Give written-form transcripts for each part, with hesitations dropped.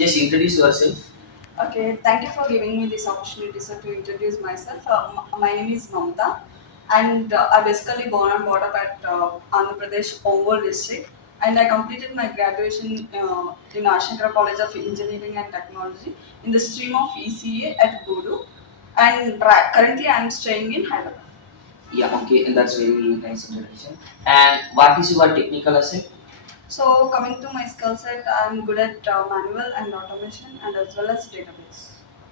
Just introduce yourself. Okay, thank you for giving me this opportunity, sir, to introduce myself. My name is Mamta, and I basically born and brought up at Andhra Pradesh, Ongole district, and I completed my graduation in Ashankara College of Engineering and Technology in the stream of ECA at Gudu, and currently I am staying in Hyderabad. Yeah, okay, and that's very nice introduction. And what is your technical asset? So, coming to my skill set, I'm good at manual and automation, and as well as database.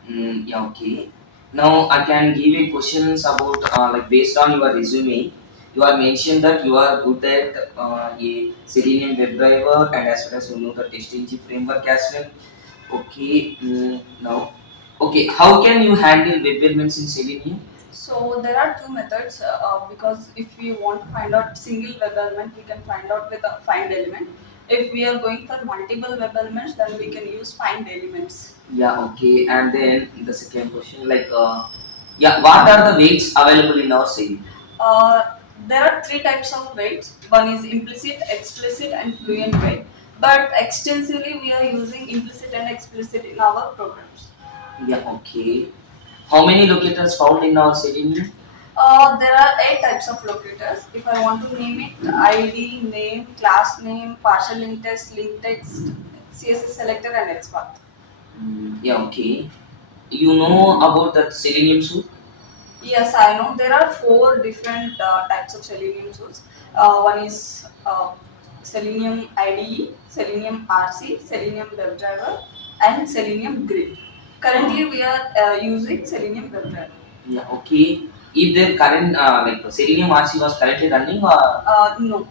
Yeah, okay. Now I can give you questions about like based on your resume. You are mentioned that you are good at a Selenium WebDriver and as well as you know the testing framework as well. Okay, now, okay, how can you handle web elements in Selenium? So there are two methods because if we want to find out single web element, we can find out with a find element. If we are going for multiple web elements, then we can use find elements. Yeah, okay. And then the second question, like, yeah, what are the weights available in our Selenium? Uh, there are three types of weights. One is implicit, explicit, and fluent weight. But extensively, we are using implicit and explicit in our programs. Yeah, okay. How many locators found in our Selenium? There are eight types of locators. If I want to name it, ID, name, class name, partial link test, link text, CSS selector, and XPath. Yeah, okay. You know about that Selenium suite? Yes, I know there are four different types of Selenium tools. One is Selenium IDE, Selenium RC, Selenium WebDriver, and Selenium Grid. Currently, we are using Selenium WebDriver. Yeah, okay. If the current like Selenium RC was currently running, or No,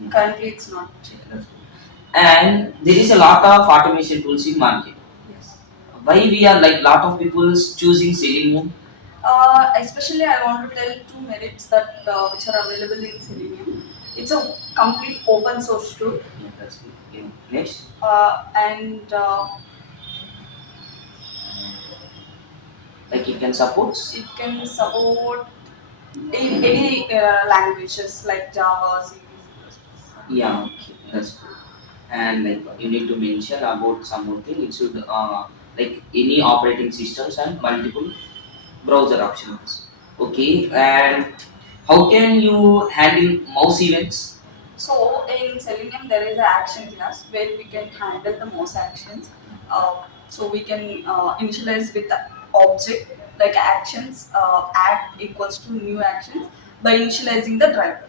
yeah, currently it's not. yeah, that's good. And there is a lot of automation tools in market. Yes. Why we are like lot of people choosing Selenium? Especially, I want to tell two merits that which are available in Selenium. It's a complete open source tool, Yeah, that's good. Yeah. Next, and like it can support. it can support in any languages like Java, C, C++. Yeah, okay, that's good. And like you need to mention about some more thing. It should like any operating systems and multiple browser options. Okay, and how can you handle mouse events? So in Selenium, there is an action class where we can handle the most actions. So we can initialize with the object like actions, act equals to new actions by initializing the driver.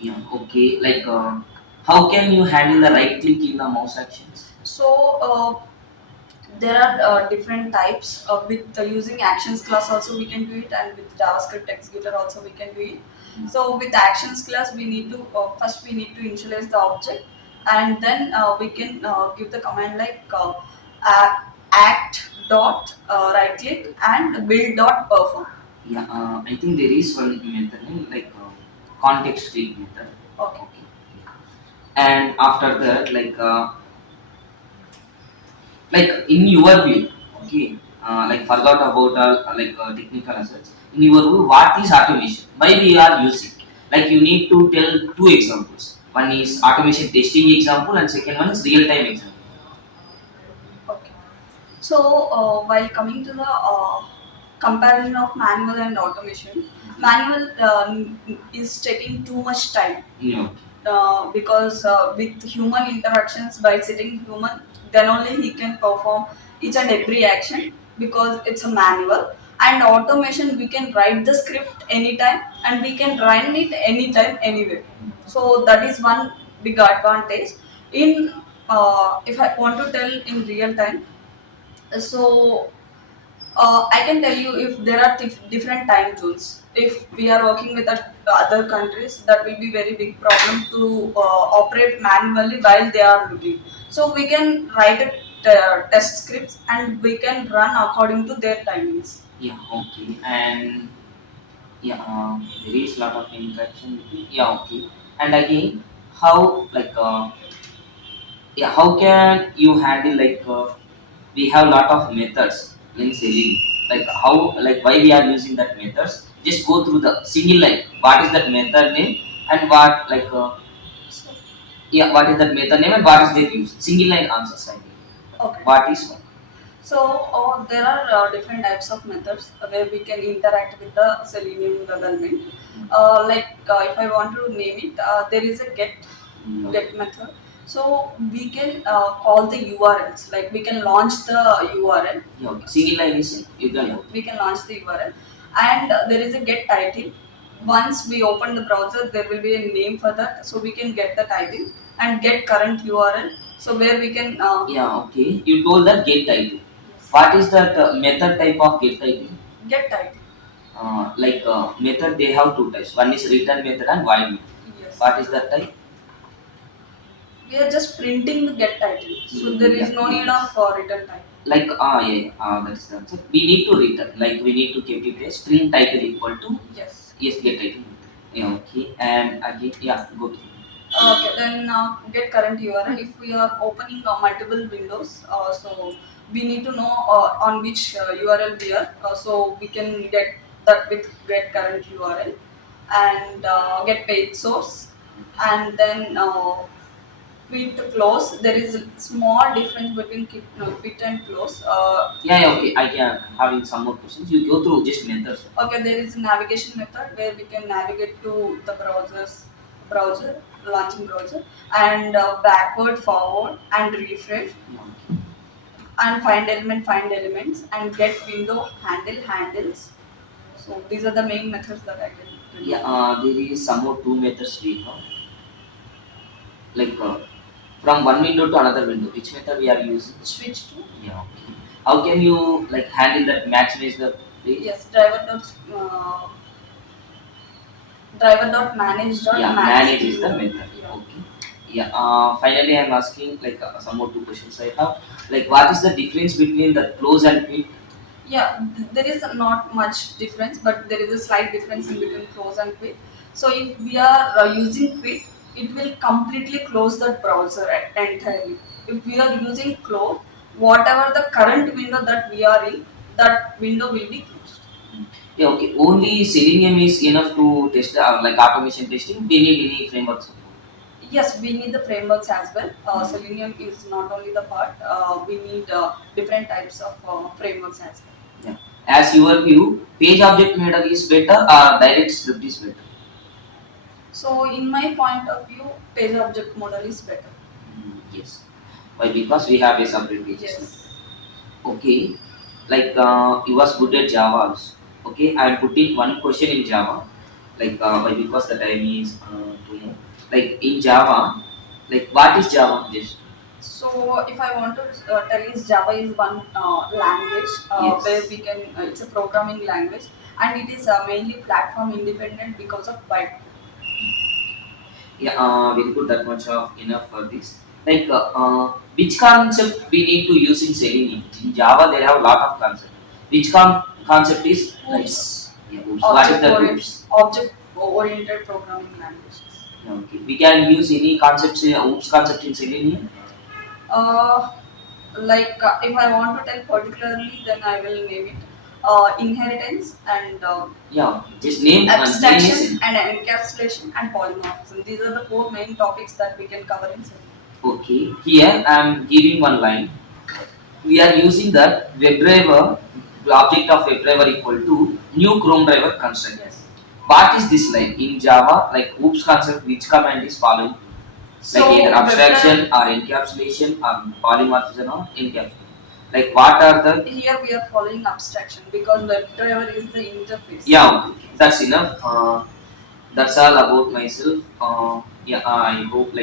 Yeah, okay. Like how can you handle the right click in the mouse actions? So there are different types with using actions class also we can do it, and with JavaScript executor also we can do it. So with actions class we need to first we need to initialize the object, and then we can give the command like act dot right click and build dot perform. Yeah, I think there is one method name like context click method. Okay. Okay. And after that, like in your view, okay, like forgot about like technical assets. In your view, what is automation? Why we are using? Like you need to tell two examples. One is automation testing example, and second one is real time example. Okay. So, while coming to the comparison of manual and automation, manual is taking too much time Yeah. because with human interactions, by sitting human, then only he can perform each and every action because it's a manual. And automation, we can write the script anytime and we can run it anytime, anywhere. So that is one big advantage. In if I want to tell in real time, so I can tell you if there are different time zones. If we are working with other countries, that will be very big problem to operate manually while they are looking. So we can write test scripts and we can run according to their timings. Yeah. Okay. And yeah, there is lot of interaction between. Yeah. Okay. And again, how like yeah, how can you handle like we have lot of methods in selling, like how, like why we are using that methods, just go through the single line, what is that method name and what like So, yeah, what is that method name and what is their use, single line answers I think. Okay. What is hook? So there are different types of methods where we can interact with the Selenium development. If I want to name it, there is a Okay. get method. So we can call the URLs. Like we can launch the URL. Yeah, okay. Single line is you can Yeah, look. we can launch the URL, and there is a get title. Once we open the browser, there will be a name for that, so we can get the title and get current URL. So where we can Yeah, okay. You told that get title. yes, What is that method type of get title? get title. Method, they have two types. One is return method and void method. Yes. What is that type? We are just printing the get title, so there is Yeah, no need yes. of return type. That's the answer. We need to return, like we need to keep it a string title equal to Yes. yes get title. Yeah, okay. And again, yeah, go through. Okay, then get current URL. If we are opening multiple windows, so we need to know on which URL we are, so we can get that with get current URL and get page source, and then quit to close. There is a small difference between quit and close. Yeah, okay. I can having some more questions. You go through just methods. Okay, there is a navigation method where we can navigate to the browser, launching browser, and backward, forward, and refresh, Yeah, and find elements, and get window handles. So these are the main methods that I can yeah, remember. there is some more two methods we have. Like from one window to another window. Which method we are using? Switch to Yeah, okay. How can you like handle that maximize the page? yes, driver dot manage dot Yeah, max manage is the window. method. Yeah. Okay. Yeah. Finally, I'm asking like some more two questions I have. Like, what is the difference between the close and quit? Yeah, there is not much difference, but there is a slight difference in between close and quit. So if we are using quit, it will completely close the browser entirely. If we are using close, whatever the current window that we are in, that window will be closed. Yeah, okay. Only Selenium is enough to test like automation testing. We need any frameworks. Yes, we need the frameworks as well. Selenium is not only the part, we need different types of frameworks as well. Yeah. As your view, page object model is better or direct script is better? So in my point of view, page object model is better. Yes. Why? Because we have a separate pages. Yes. Okay. Like you was good at Java also. Okay, I am putting one question in Java. Like why? Because the time is too much. Like in Java, like what is Java? Just So if I want to tell is Java is one language where yes. we can it's a programming language, and it is mainly platform independent because of bytecode. Yeah, very good. That much of enough for this. Like which concept we need to use in Selenium? In Java, there have a lot of concept. Which concept is like Oops, yeah, oops. What is the oops? object oriented programming languages. Okay, we can use any concepts in oops concept in Selenium. Uh, if I want to tell particularly, then I will name it inheritance and Yeah, just name is abstraction in. and encapsulation and polymorphism. These are the four main topics that we can cover in Selenium. Okay, here I am giving one line. We are using that WebDriver, the object of WebDriver equal to new Chrome driver construct. Yes. What is this line in Java? Like oops concept, which command is following? Like either So abstraction or encapsulation or polymorphism or encapsulation. Like what are the here we are following abstraction because WebDriver is the interface. yeah okay. That's enough. That's all about myself. Yeah, I hope like